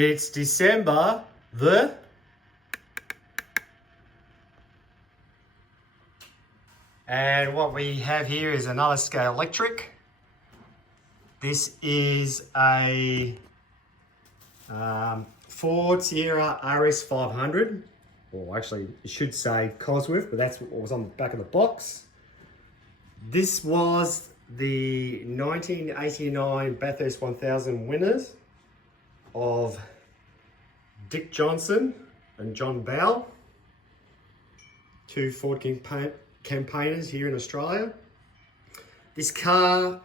It's December the... And what we have here is another Scalextric. This is a Ford Sierra RS500. Or actually, it should say Cosworth, but that's what was on the back of the box. This was the 1989 Bathurst 1000 winners of Dick Johnson and John Bell, two Ford campaigners here in Australia. This car,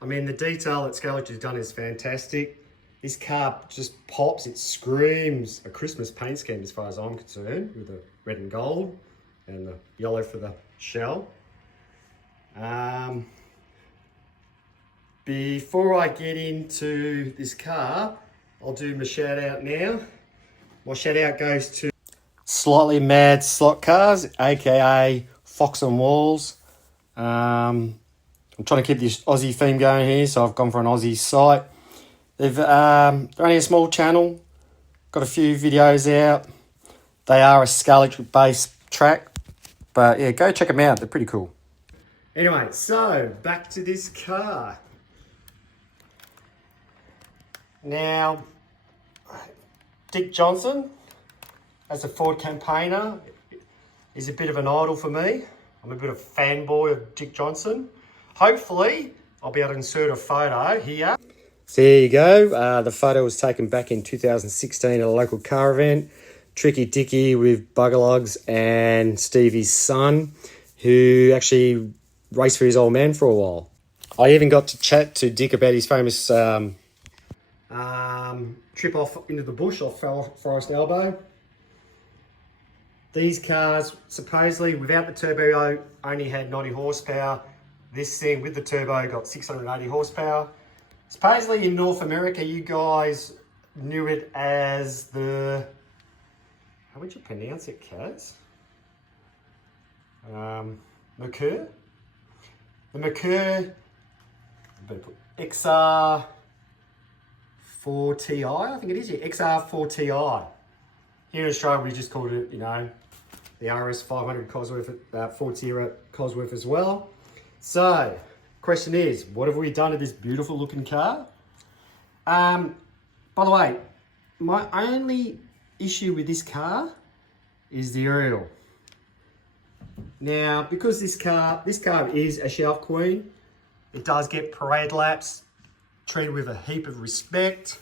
I mean, the detail that Scalextric has done is fantastic. This car just pops, it screams a Christmas paint scheme as far as I'm concerned, with the red and gold and the yellow for the shell. Before I get into this car, I'll do my shout out now. My shout out goes to Slightly Mad Slot Cars, aka Fox and Walls. I'm trying to keep this Aussie theme going here, so I've gone for an Aussie site. They're only a small channel, got a few videos out. They are a Scalextric based track, but yeah, go check them out, they're pretty cool. Anyway, so back to this car. Now, Dick Johnson, as a Ford campaigner, is a bit of an idol for me. I'm a bit of a fanboy of Dick Johnson. Hopefully, I'll be able to insert a photo here. So there you go. The photo was taken back in 2016 at a local car event. Tricky Dicky with Buggerlugs and Stevie's son, who actually raced for his old man for a while. I even got to chat to Dick about his famous trip off into the bush off Forest Elbow. These cars, supposedly, without the turbo, only had 90 horsepower. This thing with the turbo got 680 horsepower. Supposedly in North America, you guys knew it as the... How would you pronounce it, Kaz? Merkur? The Merkur XR4TI, I think it is, yeah, XR4TI. Here in Australia, we just called it, you know, the RS500 Cosworth, Ford Sierra Cosworth as well. So, question is, what have we done to this beautiful looking car? By the way, my only issue with this car is the aerial. Now, because this car is a shelf queen, it does get parade laps, treated with a heap of respect.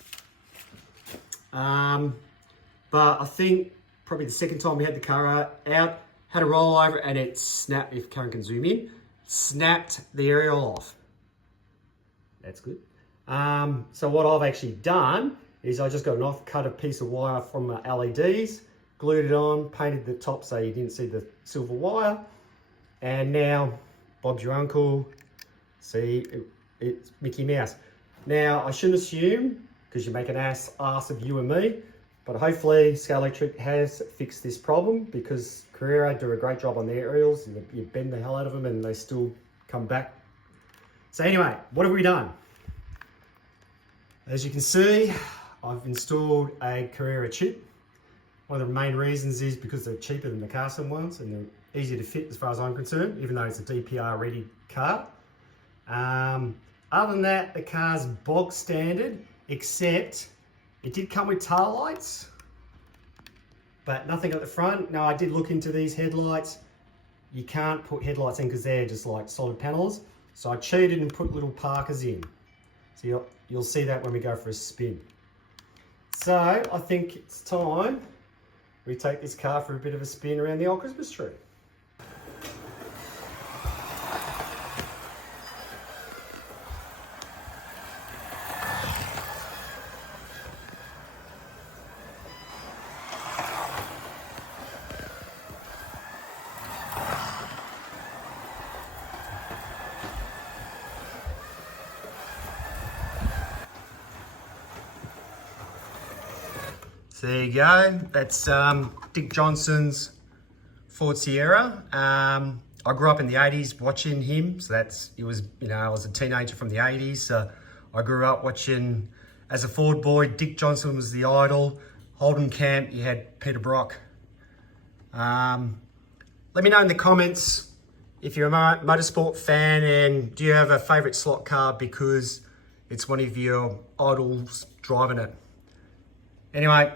But I think probably the second time we had the car out, had a rollover and it snapped, if Karen can zoom in, snapped the aerial off. That's good. So what I've actually done is I just got an off-cut a piece of wire from my LEDs, glued it on, painted the top so you didn't see the silver wire. And now, Bob's your uncle. See, it's Mickey Mouse. Now, I shouldn't assume, because you make an ass of you and me, but hopefully Scalextric has fixed this problem, because Carrera do a great job on their aerials. You bend the hell out of them and they still come back. So anyway, what have we done? As you can see, I've installed a Carrera chip. One of the main reasons is because they're cheaper than the custom ones and they're easier to fit as far as I'm concerned, even though it's a DPR ready car. Other than that, the car's bog standard, except it did come with tail lights, but nothing at the front. Now, I did look into these headlights. You can't put headlights in because they're just like solid panels. So I cheated and put little Parkers in. So you'll see that when we go for a spin. So I think it's time we take this car for a bit of a spin around the old Christmas tree. So there you go, that's Dick Johnson's Ford Sierra. I grew up in the 80s watching him, so I was a teenager from the 80s, so I grew up watching As a Ford boy, Dick Johnson was the idol. Holden Camp, you had Peter Brock. Let me know in the comments if you're a motorsport fan and do you have a favourite slot car because it's one of your idols driving it. Anyway,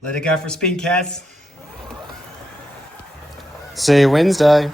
let it go for a spin, Kaz. See you Wednesday.